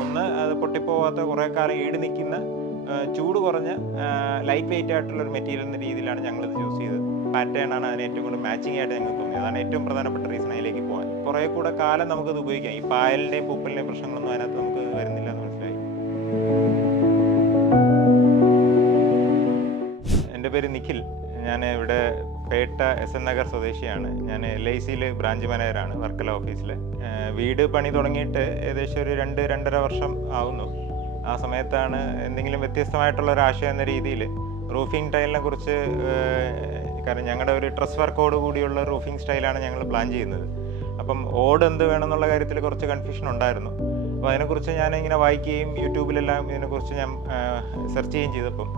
ഒന്ന് അത് പൊട്ടിപ്പോവാത്ത കുറേ കാലം ഈട് നിൽക്കുന്ന ചൂട് കുറഞ്ഞ ലൈറ്റ് വെയിറ്റ് ആയിട്ടുള്ള ഒരു മെറ്റീരിയൽ എന്ന രീതിയിലാണ് ഞങ്ങൾ ഇത് ചൂസ് ചെയ്തത്. പാറ്റേൺ ആണ് അതിന് ഏറ്റവും കൂടുതൽ മാച്ചിങ് ആയിട്ട് ഞങ്ങൾക്ക് തോന്നിയത്. അതാണ് ഏറ്റവും പ്രധാനപ്പെട്ട റീസൺ അതിലേക്ക് പോകാൻ. കുറേ കൂടെ കാലം നമുക്കത് ഉപയോഗിക്കാം. ഈ പായലിന്റെയും പൂപ്പലിന്റെയും പ്രശ്നങ്ങളൊന്നും അതിനകത്ത് നമുക്ക് വരുന്നില്ല എന്ന് മനസ്സിലായി. എന്റെ പേര് നിഖിൽ. ഞാൻ ഇവിടെ പേട്ട എസ് എൻ നഗർ സ്വദേശിയാണ്. ഞാൻ എൽ ഐ സിയിൽ ബ്രാഞ്ച് മാനേജറാണ് വർക്കല ഓഫീസിൽ വീട് പണി തുടങ്ങിയിട്ട് ഏകദേശം ഒരു രണ്ട് രണ്ടര വർഷം ആവുന്നു. ആ സമയത്താണ് എന്തെങ്കിലും വ്യത്യസ്തമായിട്ടുള്ള ഒരു ആശയം എന്ന രീതിയിൽ റൂഫിംഗ് ടൈലിനെ കുറിച്ച് കാരണം ഞങ്ങളുടെ ഒരു ട്രസ് വർക്കോട് കൂടിയുള്ള റൂഫിംഗ് സ്റ്റൈലാണ് ഞങ്ങൾ പ്ലാൻ ചെയ്യുന്നത്. അപ്പം ഓട് എന്ത് വേണമെന്നുള്ള കാര്യത്തിൽ കുറച്ച് കൺഫ്യൂഷൻ ഉണ്ടായിരുന്നു. അപ്പോൾ അതിനെക്കുറിച്ച് ഞാൻ ഇങ്ങനെ വായിക്കുകയും യൂട്യൂബിലെല്ലാം ഇതിനെക്കുറിച്ച് ഞാൻ സെർച്ച് ചെയ്യുകയും ചെയ്തപ്പം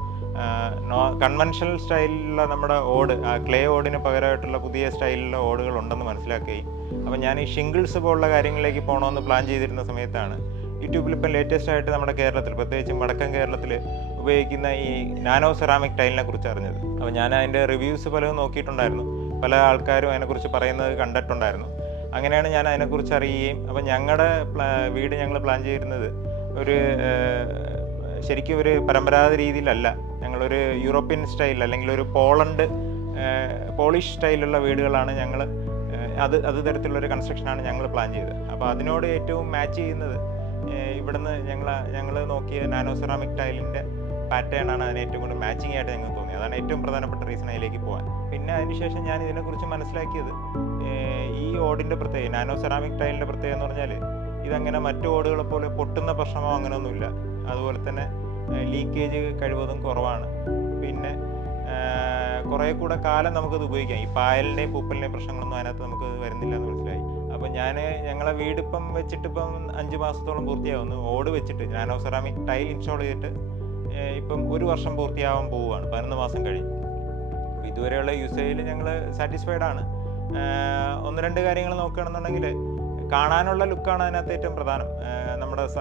കൺവെൻഷണൽ സ്റ്റൈലിലുള്ള നമ്മുടെ ഓട് ക്ലേ ഓടിന് പകരമായിട്ടുള്ള പുതിയ സ്റ്റൈലിലുള്ള ഓടുകൾ ഉണ്ടെന്ന് മനസ്സിലാക്കി. അപ്പം ഞാൻ ഈ ഷിംഗിൾസ് പോലുള്ള കാര്യങ്ങളിലേക്ക് പോകണമെന്ന് പ്ലാൻ ചെയ്തിരുന്ന സമയത്താണ്. യൂട്യൂബിൽ ഇപ്പം ലേറ്റസ്റ്റ് ആയിട്ട് നമ്മുടെ കേരളത്തിൽ പ്രത്യേകിച്ചും വടക്കൻ കേരളത്തിൽ ഉപയോഗിക്കുന്ന ഈ നാനോ സെറാമിക് ടൈലിനെ കുറിച്ച് അറിഞ്ഞത്. അപ്പോൾ ഞാൻ അതിന്റെ റിവ്യൂസ് പലതും നോക്കിയിട്ടുണ്ടായിരുന്നു. പല ആൾക്കാരും അതിനെക്കുറിച്ച് പറയുന്നത് കണ്ടിട്ടുണ്ടായിരുന്നു. അങ്ങനെയാണ് ഞാൻ അതിനെക്കുറിച്ച് അറിയുകയും അപ്പം ഞങ്ങളുടെ വീട് ഞങ്ങൾ പ്ലാൻ ചെയ്തിരുന്നത് ഒരു ശരിക്കും ഒരു പരമ്പരാഗത രീതിയിലല്ല. ഞങ്ങളൊരു യൂറോപ്യൻ സ്റ്റൈൽ അല്ലെങ്കിൽ ഒരു പോളണ്ട് പോളിഷ് സ്റ്റൈലുള്ള വീടുകളാണ് ഞങ്ങൾ അത് അത് തരത്തിലുള്ളൊരു കൺസ്ട്രക്ഷനാണ് ഞങ്ങൾ പ്ലാൻ ചെയ്തത്. അപ്പോൾ അതിനോട് ഏറ്റവും മാച്ച് ചെയ്യുന്നത് ഇവിടുന്ന് ഞങ്ങൾ ഞങ്ങൾ നോക്കിയ നാനോ സെറാമിക് ടൈലിന്റെ പാറ്റേൺ ആണ് അതിന് ഏറ്റവും കൂടുതൽ മാച്ചിങ് ആയിട്ട് ഞങ്ങൾക്ക് തോന്നിയത്. അതാണ് ഏറ്റവും പ്രധാനപ്പെട്ട റീസൺ അതിലേക്ക് പോകാൻ പിന്നെ അതിനുശേഷം ഞാൻ ഇതിനെക്കുറിച്ച് മനസ്സിലാക്കിയത് ഈ ഓടിന്റെ പ്രത്യേകത നാനോ സെറാമിക് ടൈലിന്റെ പ്രത്യേകത എന്ന് പറഞ്ഞാൽ ഇതങ്ങനെ മറ്റു ഓടുകളെ പോലെ പൊട്ടുന്ന പ്രശ്നമോ അങ്ങനെയൊന്നുമില്ല. അതുപോലെ തന്നെ ലീക്കേജ് കഴിവതും കുറവാണ്. പിന്നെ കുറേ കൂടെ കാലം നമുക്കത് ഉപയോഗിക്കാം. ഈ പായലിന്റെയും പൂപ്പലിന്റെയും പ്രശ്നങ്ങളൊന്നും അതിനകത്ത് നമുക്ക് വരുന്നില്ല എന്ന് മനസ്സിലായി. അപ്പം ഞാൻ ഞങ്ങളെ വീടിപ്പം വെച്ചിട്ടിപ്പം അഞ്ച് മാസത്തോളം പൂർത്തിയാവുന്നു ഓട് വെച്ചിട്ട് നാനോ സെറാമിക് ടൈൽ ഇൻസ്റ്റാൾ ചെയ്തിട്ട് ഇപ്പം ഒരു വർഷം പൂർത്തിയാവാൻ പോവുകയാണ്. പതിനൊന്ന് മാസം കഴിഞ്ഞ്. അപ്പോൾ ഇതുവരെയുള്ള യൂസേജിൽ ഞങ്ങൾ സാറ്റിസ്ഫൈഡ് ആണ്. ഒന്ന് രണ്ട് കാര്യങ്ങൾ നോക്കുകയാണെന്നുണ്ടെങ്കിൽ കാണാനുള്ള ലുക്കാണ് അതിനകത്ത് ഏറ്റവും പ്രധാനം. നമ്മുടെ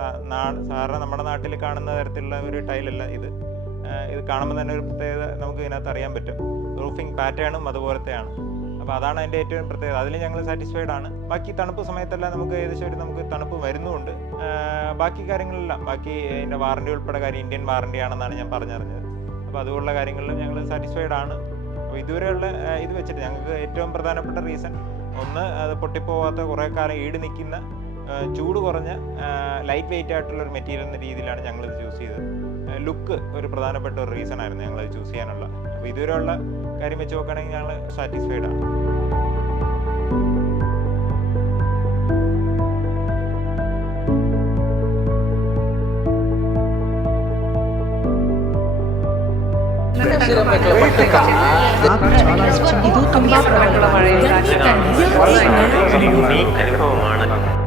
സാധാരണ നമ്മുടെ നാട്ടിൽ കാണുന്ന തരത്തിലുള്ള ഒരു ടൈലല്ല ഇത്. ഇത് കാണുമ്പോൾ തന്നെ ഒരു പ്രത്യേകത നമുക്ക് ഇതിനകത്ത് അറിയാൻ പറ്റും. റൂഫിംഗ് പാറ്റേണും അതുപോലത്തെയാണ്. അപ്പോൾ അതാണ് അതിന്റെ ഏറ്റവും പ്രത്യേകത. അതിൽ ഞങ്ങൾ സാറ്റിസ്ഫൈഡ് ആണ്. ബാക്കി തണുപ്പ് സമയത്തെല്ലാം നമുക്ക് ഏകദേശം ഒരു നമുക്ക് തണുപ്പ് വരുന്നുമുണ്ട് ബാക്കി കാര്യങ്ങളെല്ലാം ബാക്കി ഇതിന്റെ വാറണ്ടി ഉൾപ്പെടെ കാര്യം ഇന്ത്യൻ വാറണ്ടി ആണെന്നാണ് ഞാൻ പറഞ്ഞറിഞ്ഞത്. അപ്പോൾ അതുപോലുള്ള കാര്യങ്ങളിലും ഞങ്ങൾ സാറ്റിസ്ഫൈഡ് ആണ്. അപ്പോൾ ഇതുവരെയുള്ള ഇത് വെച്ചിട്ട് ഞങ്ങൾക്ക് ഏറ്റവും പ്രധാനപ്പെട്ട റീസൺ ഒന്ന് അത് പൊട്ടിപ്പോവാത്ത കുറേ കാലം ഈട് നിൽക്കുന്ന ചൂട് കുറഞ്ഞ ലൈറ്റ് വെയിറ്റ് ആയിട്ടുള്ള ഒരു മെറ്റീരിയൽ എന്ന രീതിയിലാണ് ഞങ്ങൾ ഇത് ചൂസ് ചെയ്തത് ലുക്ക് ഒരു പ്രധാനപ്പെട്ട ഒരു റീസൺ ആയിരുന്നു ഞങ്ങൾ ചൂസ് ചെയ്യാനുള്ള അപ്പോൾ ഇതുവരെയുള്ള കാര്യം വെച്ച് നോക്കുകയാണെങ്കിൽ ഞങ്ങൾ സാറ്റിസ്ഫൈഡ് ആണ് ഇത് യൂണീക്ക് അനുഭവമാണ്